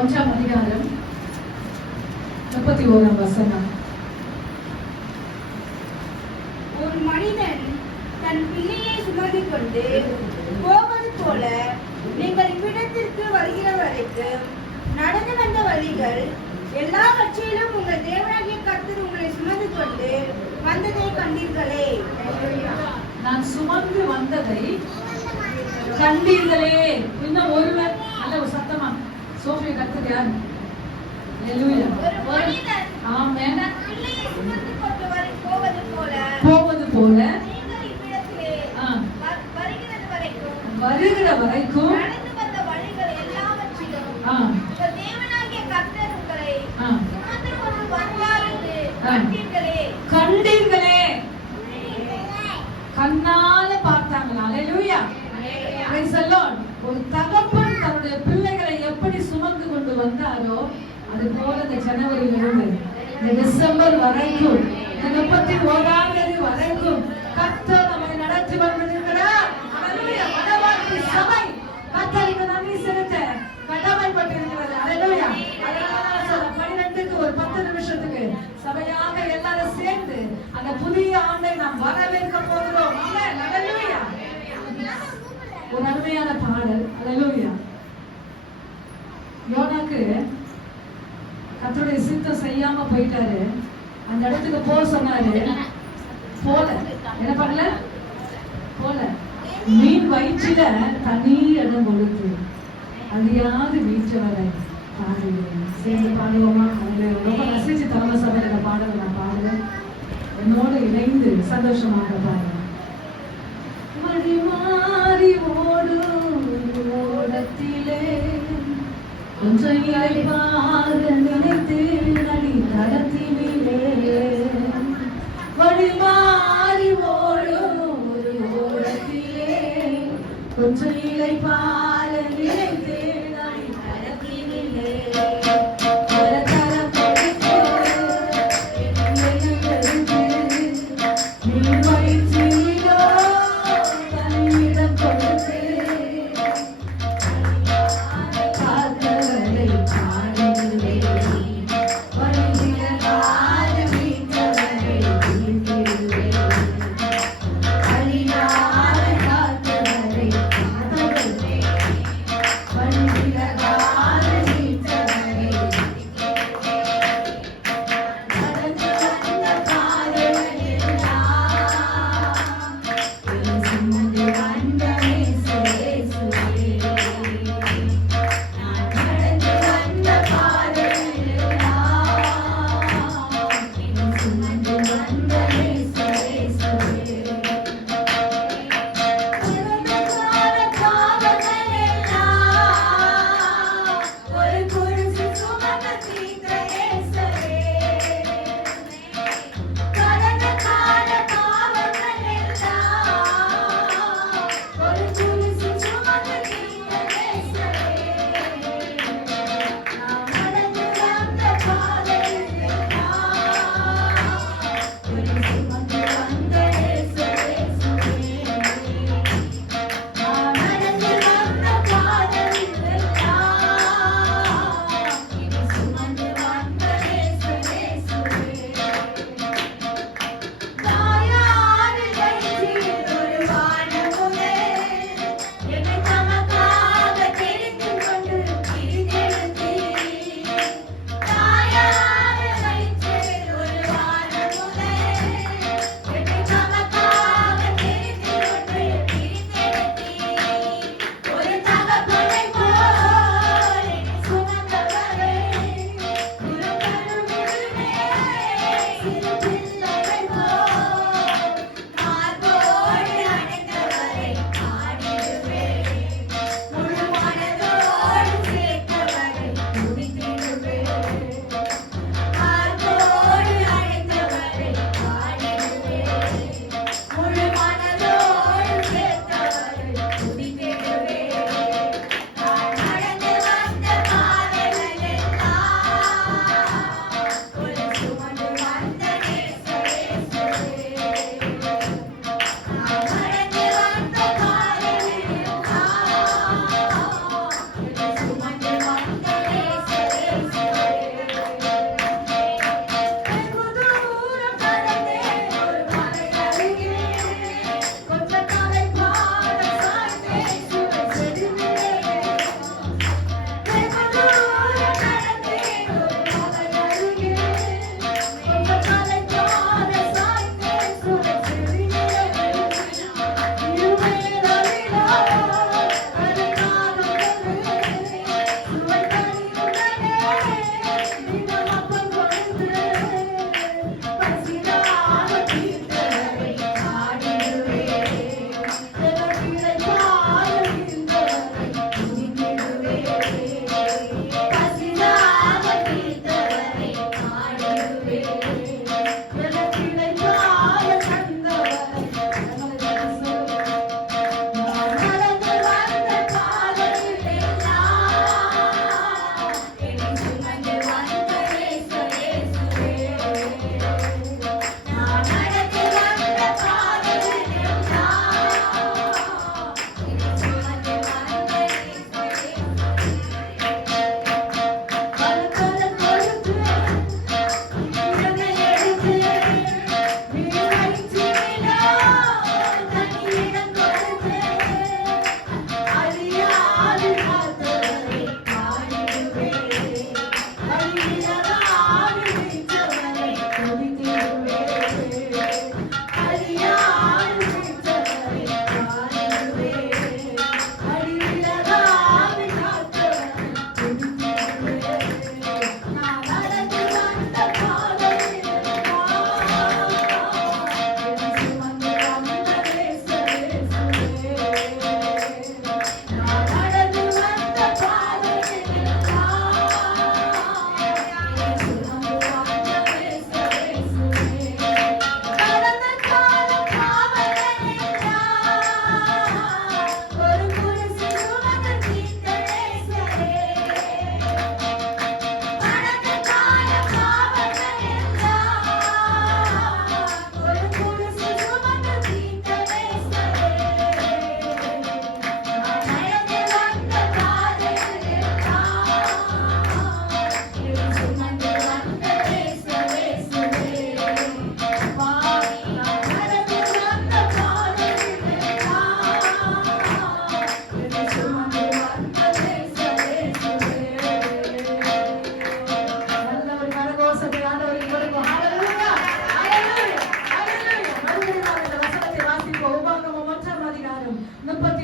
ஒன்றாம் அதிகாரம் 31 வசனம். ஒரு மனிதன் தன் பிள்ளையை சுமந்து கொண்டு போவது போல நீங்கள் இவ்விடத்திற்கு வருகிற வரைக்கும் நடந்து வந்த வழிகள் எல்லாவற்றிலும் உங்கள் தேவனாகிய கர்த்தர் உங்களை சுமந்து கொண்டு வந்ததை கண்டீர்களே. நான் சுமந்து வந்ததை கண்டீர்களே. இன்னும் ஒருவர் நல்ல ஒரு சத்தமா சோஃபியை கர்த்தர் யார்? ஒரு மனிதன் ஆமென். தன் பிள்ளையை சுமந்து கொண்டு போவது போல நீங்கள் இவ்விடத்திலே வருகிற வரைக்கும் நடந்து வந்த வழிகள் எல்லாவற்றிலும் உங்கள் தேவனாகிய கர்த்தர் உங்களை சுமந்து கொண்டு வந்தார் என்று கண்டீர்களே. கண்ணால பார்த்தாங்களா? அல்லேலூயா. Praise the lord. ஒரு தகப்பன் தன்னுடைய பிள்ளைகளை எப்படி சுமந்து கொண்டு வந்தாரோ அது போல இந்த ஜனவரியிலிருந்து இந்த டிசம்பர் வரைக்கும் இந்த 31ஆம் தேதி வரைக்கும் கர்த்தர் நம்மை நடத்தி வந்திருக்கிறார். அல்லேலூயா. மனவாட்டி சபை கர்த்தருக்கு நன்றி செலுத்த கடமைப்பட்டிருக்கிறது. அல்லேலூயா. அதனால சொல்ல 12க்கு ஒரு 10 நிமிஷத்துக்கு சபையாக எல்லாரும் சேர்ந்து அந்த புதிய ஆண்டை நாம் வரவேற்க போகிறோம். ஆமென். அல்லேலூயா. ஒரு அருமையான பாடல். அல்லேலூயா. யோனாக்கு கர்த்தருடைய சித்தம் செய்யாம போயிட்டாரு. அந்த இடத்துக்கு போக சொன்னாரு, போல. என்ன பண்ணல? போல. மீன் வயிற்றில தனி இடம் கொடுத்து அதையாவது வீச்சவரை பாடுகிறேன். சேர்ந்து பாடுவோமா? ரொம்ப ரசிச்சு தலைமை சபையில பாடலை நான் பாடுவேன். என்னோடு இணைந்து சந்தோஷமாக பாடுவேன். வழி மாறி ஓடும் ஓடத்திலே கொஞ்சம் இறைவாக நினைத்தேன் அடி தளத்திலே. வழி மாறி ஓடும் ஒரு ஓடத்திலே கொஞ்சம் இறைவாக நினைத்தேன் அடி தளத்திலே.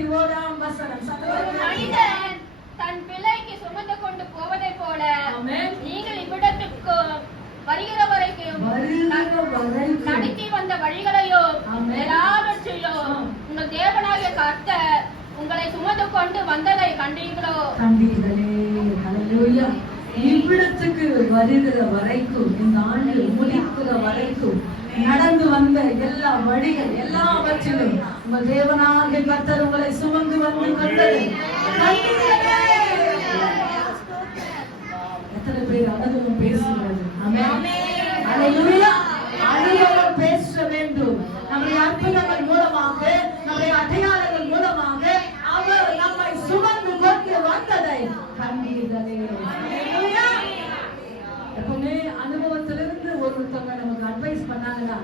41ஆம் வசனம். மனிதன் தன் பிள்ளைக்கு சுமந்து கொண்டு போவதை போல ஆமென். நீங்கள் இவ்விடத்துக்கு வருகிற வரைக்கும் நடத்தி வந்த வழிகளையோ எல்லாவற்றையோ உங்கள் தேவனாகிய கர்த்தர் உங்களை சுமந்து கொண்டு வந்ததை கண்டீர்களோ? கண்டீர்களே. ஹல்லேலூயா. இவ்விடத்துக்கு வருகிற வரைக்கும், இந்த ஆண்டு முடிக்கிற வரைக்கும் நடந்து வந்த எல்லா வழிகள் எல்லாவற்றிலும் உங்கள் தேவனாகிய கர்த்தர் உங்களை சுமந்து வந்து வந்ததை கண்டீர்களே. எத்தனை பேர் அனுபவம் பேசுகிறது? ஆமென். ஹல்லேலூயா. அனுபவம் பேச வேண்டும். நம்முடைய அற்புதங்கள் மூலமாக, நம்முடைய அடையாளங்கள் மூலமாக அவர் நம்மை சுமந்து கொண்டு வந்ததை கண்டீர்களே. ஹல்லேலூயா. எப்பவுமே அனுபவத்திலிருந்து ஒருத்தவங்க நமக்கு அட்வைஸ் பண்ணாங்கன்னா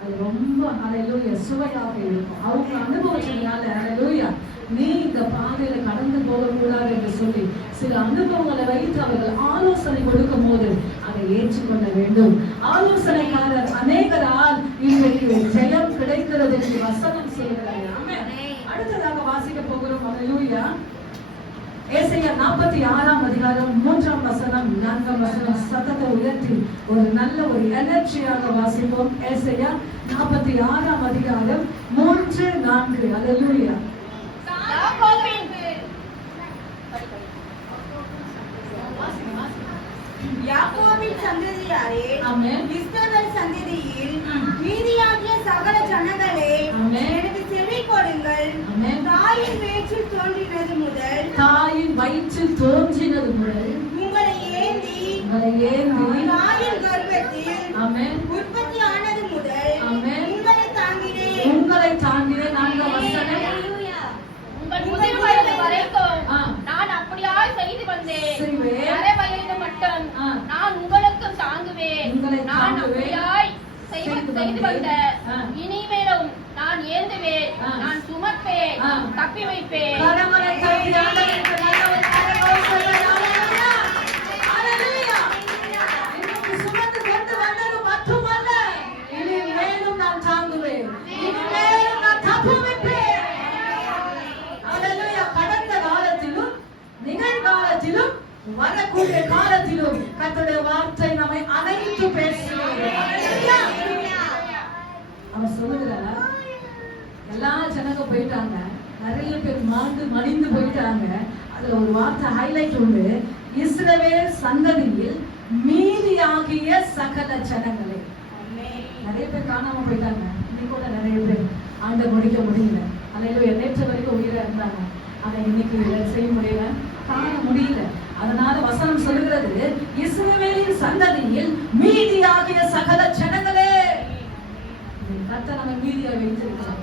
அது ரொம்ப ஹல்லேலூயா சுவையாக இருக்கும். அவங்க அனுபவத்தினால ஹல்லேலூயா நீ இந்த பாதையில கடந்து போகக்கூடாது என்று சொல்லி சில அனுபவங்களை வைத்து அவர்கள் ஆலோசனை கொடுக்கும் போது அதை ஏற்றுக்கொள்ள வேண்டும். ஆலோசனைக்காரர் அநேகரால் இன்றைக்கு ஜெயம் கிடைக்கிறது என்று வசனம் சொல்கிறார். ஆமென். அடுத்ததாக வாசிக்க போகிறோம். ஹல்லேலூயா. ஏசாயா 46ஆம் அதிகாரம் 3ஆம் வசனம் 4ஆம் வசனம் சத்தத்தை உயர்த்தி ஒரு நல்ல ஒரு எனர்ஜியாக வாசிப்போம். ஏசாயா 46ஆம் அதிகாரம் 3, 4. ஹல்லேலூயா. யாக்கோபின் சந்ததியாரே, ஆமென். இஸ்ரவேல் சந்ததியில் மீதியாகிய சகல ஜனங்களே, ஆமென். எனக்கு செவி கொடுங்கள். ஆமென். தாயின் வயிற்றில் தோன்றினது முதல் தாயின் வயிற்றில் தோன்றினது முதல் உங்களை ஏந்தி தாயின் கர்ப்பத்தில் ஆமென் உற்பத்தி ஆனது முதல் ஆமென் உங்களை தாங்கினேன். 4ஆம் வசனம். உங்கள் முதிர் வயது வரைக்கும் நான் அப்படியாய் செய்து வந்தேன். செய்வேன். அரை வயது மட்டும் நான் உங்களுக்கு தாங்குவேன். நான் அப்படியாய் செய்து வந்த இனிமேலும் நான் ஏந்துவேன், நான் சுமப்பேன், தப்பி வைப்பேன். கரங்களை தட்டி ஆண்டவருக்கு நல்ல ஒரு கரகோஷம் சொல்லுங்கள். ஹல்லேலூயா. இன்னைக்கு சுமந்து கொண்டு வந்தது மட்டுமல்ல, இனிமேலும் நான் தாங்குவேன், இனிமேலும் நான் தப்பி வைப்பேன். ஹல்லேலூயா. கடந்த காலத்திலும் நிகழ்காலத்திலும் வரக்கூடிய காலத்திலும் கர்த்தருடைய வார்த்தை நம்மை அனைத்து பேசுகிறது. அவர் சொல்லுகிறார், எல்லா ஜனங்க போயிட்டாங்க, நிறைய பேர் மடிந்து போயிட்டாங்க. அதுல ஒரு வார்த்தை ஹைலைட் உண்டு. இஸ்ரவேல் சந்ததியில் மீதியாகிய சகல ஜனங்களே. நிறைய பேர் காணாம போயிட்டாங்க. இன்னைக்கு கூட நிறைய பேர் ஆண்டு முடிக்க முடியல. அல்லது நேற்று வரைக்கும் உயிரை இருந்தாங்க. அதை இன்னைக்கு செய்ய முடியல, காண முடியல. அதனால வசனம் சொல்லுகிறது, இஸ்ரவேலின் சந்ததியில் மீதியாகிய சகல ஜனங்களே. கர்த்தர் நம்ம மீதியா வைத்திருக்கிறார்,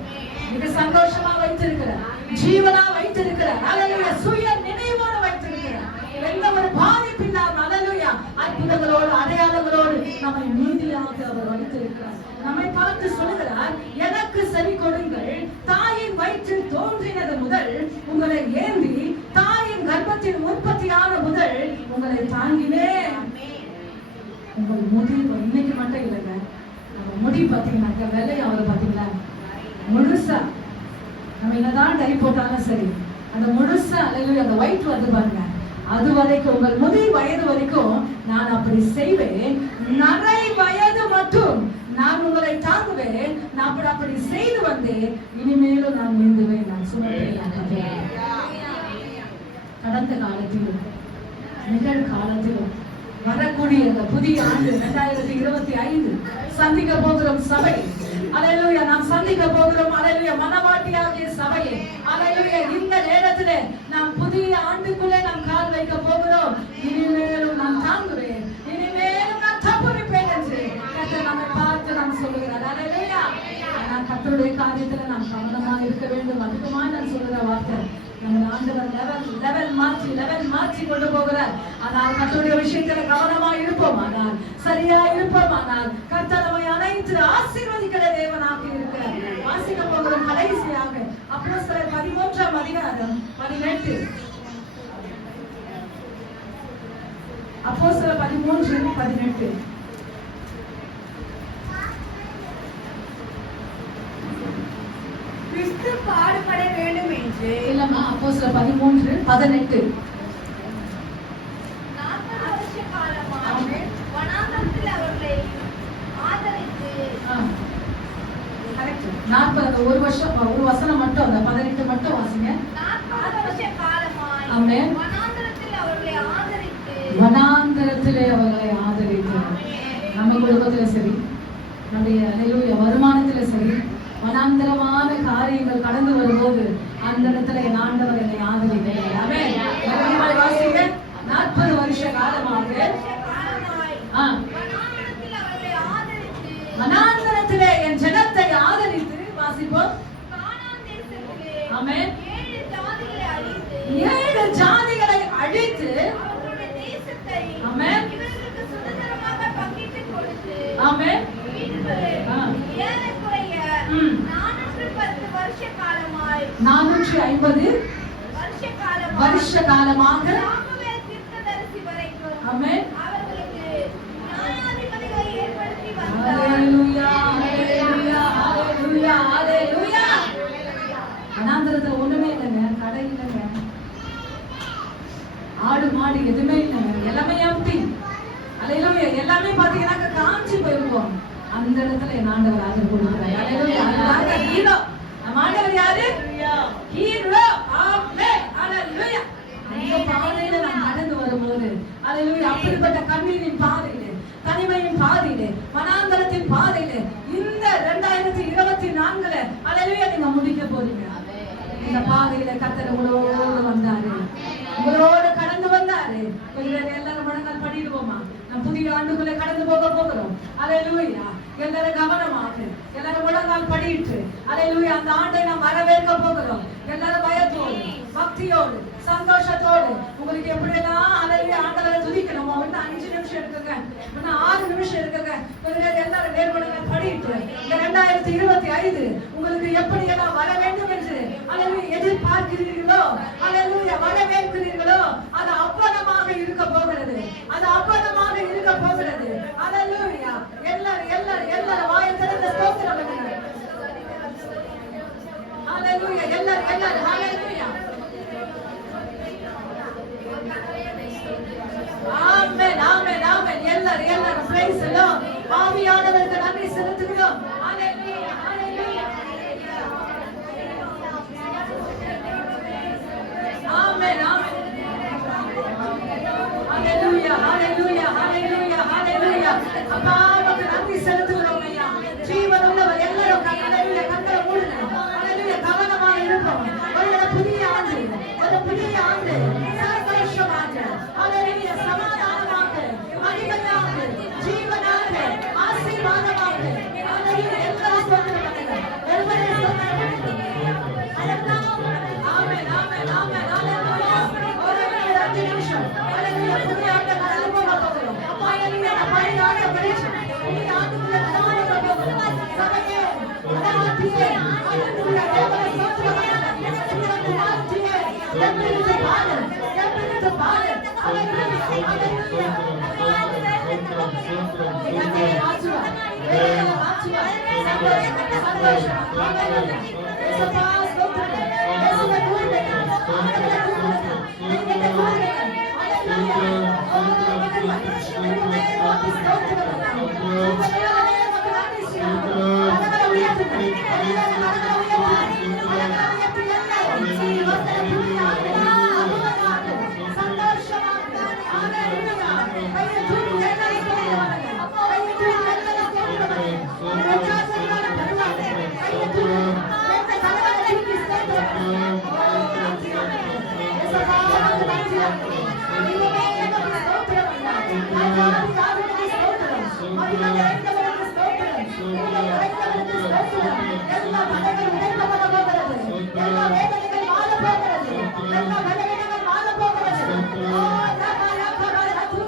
மிக சந்தோஷமா வைத்திருக்கிறார், ஜீவனா வைத்திருக்கிறார். ஹல்லேலூயா. சுய நினைவோடு வைத்திருக்கிறார். எந்த ஒரு பாதிப்பு இல்லாம ஹல்லேலூயா அற்புதங்களோடு அடையாளங்களோடு நம்மை மீதியாக அவர் வைத்திருக்கிறார். நம்மை பார்த்து சொல்லுகிறார், எனக்கு செவி கொடுங்கள். தாயின் வயிற்றில் தோன்றினது முதல் உங்களை ஏந்தி தாயின் கர்ப்பத்தில் உற்பத்தியான முதல் உங்களை தாங்கினேன். உங்கள் முடிவு இன்னைக்கு மட்டும் இல்லைங்க, நம்ம முடி பார்த்தீங்கன்னாக்க வெள்ளை அவரை பார்த்தீங்களா முழுசா நம்ம என்னதான் டை போட்டாலும் சரி அந்த முழுசா அல்லது அந்த ஒயிட் வந்து பாருங்க, அது வரைக்கும் உங்கள் முதல் வயது வரைக்கும் நான் அப்படி செய்வேன். நரை வயது மட்டும் நான் உங்களை தாங்குவேன். நான் அப்படி செய்து வந்தேன், இனிமேலும் நான் நீந்துவேன், நான் சுமப்பேன். கடந்த காலத்திலும் நிகழ்காலத்திலும் வரக்கூடிய அந்த புதிய ஆண்டு 2025 சந்திக்க போகிறோம் சபை. அல்லேலூயா. நாம் சந்திக்க போகிறோம் அல்லேலூயா மனவாட்டியாகிய சபையை. அல்லேலூயா. இந்த நேரத்திலே நாம் புதிய ஆண்டுக்குள்ளே நாம் கால் வைக்க போகிறோம். இனிமேலும் நான் தாங்குவேன், இனிமேலும் நான் தப்புவிப்பேன் என்று கர்த்தர் நம்மை பார்த்து நாம் சொல்லுகிறார். அல்லேலூயா. நான் கர்த்தருடைய காரியத்துல நாம் கவனமா இருக்க வேண்டும். அதுக்குமா நான் சொல்லுற வார்த்தை, நம்ம ஆண்டவர் லெவல் மாற்றி கொண்டு போகிறார். ஆனால் கர்த்தருடைய விஷயத்துல கவனமா இருப்போம், ஆனால் சரியா இருப்போம், ஆனால் கர்த்தர் நம்மை அனைத்து ஆசீர்வதிக்கிற தேவனாக இருக்கிறார். வாசிக்க போகிறோம் கடைசியாக அப்போஸ்தலர் 13ஆம் அதிகாரம் 18. அப்போஸ்தலர் 13:18. கிறிஸ்து பாடுபட வேண்டும் என்று இல்லம்மா அப்போஸ்தலர் 13:18. 40 வருஷ காலமாக வனாந்தரத்தில் அவர்களை ஆதரித்து கரெக்ட். 40 ஒரு வருஷம் ஒரு வசனம் மட்டும் அந்த 18 மட்டும் வாசிங்க. 40 வருஷ காலமாய் ஆமென். வனாந்தரத்தில் அவர்களை ஆதரித்து வனாந்தரத்திலே அவர்களை ஆதரித்து நம்ம குடும்பத்துல சரி, நம்முடைய ஹல்லேலூயா வருமானத்துல சரி, வனாந்தரமான காரியங்கள் கடந்து வரும்போது அந்த இடத்துல என் ஆண்டவர் என்னை ஆதரிக்கிறார். ஆமென். மறுபடியும் வாசிங்க. 40 வருஷ காலமாக வனாந்தரத்தில் அவர்களை ஆதரித்து வனாந்தரத்திலே என் ஜனத்தை ஆதரித்து வாசிப்போம். கானான் தேசத்திலே ஆமென். 7 ஜாதிகளை அழித்து 7 ஜாதிகளை அழித்து அவர்களுடைய தேசத்தை ஆமென். இவர்களுக்கு சுதந்திரமாக பங்கிட்டுக் கொடுத்து ஆமென். பின்பு ஏறக்குறைய 410 வருஷ காலமாய் 450 வருஷ காலமாக சாமுவேல் தீர்க்கதரிசி வரைக்கும் ஆமென். அவர்களுக்கு நியாயாதிபதிகளை ஏற்படுத்தி வந்தார். ஹல்லேலூயா ஹல்லேலூயா ஹல்லேலூயா ஹல்லேலூயா. வனாந்தரத்துல ஒண்ணுமே இல்லைங்க, கடை இல்லைங்க, ஆடு மாடு எதுவுமே இல்லைங்க, எல்லாமே எம்டி. ஹல்லேலூயா. எல்லாமே பாத்தீங்கன்னா காஞ்சி போயிருக்கும். அந்த இடத்துல என் ஆண்டவர் ஆதரவு கொடுக்கிறார். ஹல்லேலூயா. அதுதாங்க ஹீரோ. நம்ம ஆண்டவர் யாரு? ஹீரோ. ஆமென். ஹல்லேலூயா. அந்த பாதையில நான் நடந்து வரும்போது ஹல்லேலூயா அப்படிப்பட்ட கண்ணீரின் பாதையிலே, தனிமையின் பாதையிலே, வனாந்தரத்தின் பாதையிலே இந்த 2024 ஹல்லேலூயா நீங்க முடிக்க போறீங்க. இந்த பாதையில கர்த்தர் உங்களோடு வந்தாரு, உங்களோடு கடந்து வந்தாரு. எல்லாரும் முழங்கால் பண்ணிடுவோமா? நான் புதிய ஆண்டுக்குள்ள கடந்து போக போகிறோம். ஹல்லேலூயா. எல்லாரும் கவனமாக எல்லாரும் முழங்கால் படிட்டு ஹல்லேலூயா அந்த ஆண்டை நாம் வரவேற்க போகிறோம். எல்லாரும் பயத்தோடு பக்தியோடு சந்தோஷத்தோடு உங்களுக்கு எப்படியெல்லாம் ஹல்லேலூயா ஆண்டவரை துதிக்கணும். இன்னும் 5 நிமிஷம் இருக்குங்க, இன்னும் 6 நிமிஷம் இருக்குங்க. எல்லாரும் நேர்முழங்கால் படிட்டு இந்த 2025 உங்களுக்கு எப்படியெல்லாம் வர வேண்டும் என்று ஹல்லேலூயா எதிர்பார்க்கிறீர்களோ, ஹல்லேலூயா வரவேற்கிறீர்களோ, அது அற்புதமாக இருக்க போகிறது, அது அற்புதமாக இருக்க போகிறது. ஹல்லேலூயா. எல்லாரும் வாயை திறந்து ஸ்தோத்திரம் பண்ணுங்க. ஹல்லேலூயா. எல்லாரும் ஹல்லேலூயா. ஆமென் ஆமென் ஆமென். எல்லாரும் praise the Lord. ஆவியானவருக்கு நன்றி செலுத்துகிறோம். ஹல்லேலூயா ஹல்லேலூயா. ஆமென் ஆமென். ஹல்லேலூயா ஹல்லேலூயா ஹல்லேலூயா ஹல்லேலூயா. அப்பா உமக்கு நன்றி செலுத்துகிறோம் ஐயா. ஜீவன் உள்ளவர் எல்லாரும் ஹல்லேலூயா கண்களை மூடுங்க. ஹல்லேலூயா கவனமாக இருப்போம். ஒரு புதிய ஆண்டு, ஒரு புதிய ஆண்டு சந்தோஷமாக ஹல்லேலூயா சமாதானமாக மகிமையாக ஜீவனாக ஆசீர்வாதமாக ஹல்லேலூயா எல்லாரும் ஸ்தோத்திரம் பண்ணுங்க. எல்லாரும் ஸ்தோத்திரம் பண்ணுங்க. ஆமென் ஆமென் ஆமென் ஹல்லேலூயா. ஒரு 2 நிமிஷம் ஹல்லேலூயா புதிய ஆண்டு கடந்து போக போகிறோம். ஹல்லேலூயா பழைய ஆண்டு கழிச்சு புதிய ஆண்டுக்குள்ள கடந்து போக போகிறோம். சபையே அதாத்தியே ஹல்லேலூயா தேவனை ஸ்தோத்திரம் பண்ணுங்க. உங்களுக்கு வாழ்த்தியே எப்படிது பாடு எப்படிது பாடு ஹல்லேலூயா ஹல்லேலூயா. எங்கே வாச்சுவா எங்கே வாச்சுவா சந்தோஷம் சந்தோஷம் ஹல்லேலூயா. இயேசுவா ஸ்தோத்திரம் இயேசுவே கூறுங்க ஆண்டவரே கூறுங்க நீங்க கூறுங்க ஹல்லேலூயா. ஓ இயேசுவே வாத்தி ஸ்தோத்திரம் ஹல்லேலூயா. நன்றி செய்யுங்க. கரங்களை உயர்த்துங்க. ஹல்லேலூயா கரங்களை உயர்த்துங்க. கரங்களை உயர்த்தி எல்லாரும் ஜீவனை புதிய ஆண்டு அற்புதமாக சந்தோஷமாக ஹல்லேலூயா. கையை தூக்கி எல்லாரும் ஸ்தோத்திரம் பண்ணுங்க. கையை தூக்கி எல்லாரும் ஸ்தோத்திரம் பண்ணுங்க. ரட்சகரான பெருமாளே கையை தூக்கி ரெண்டு கரங்களை தூக்கி ஸ்தோத்திரம் பண்ணுங்க. ஓ நன்றி ஆண்டவரே. இயேசுவா உமக்கு நன்றி ஆண்டவரே. நீங்களே எங்களுக்கு ஸ்தோத்திரம் ஐயா. ஆண்டவரே ஆண்டவரே ஸ்தோத்திரம். மகிமை நிறைந்தவருக்கு ஸ்தோத்திரம். உங்கள் நிறைந்தவருக்கு ஸ்தோத்திரம். எல்லா மதங்களும்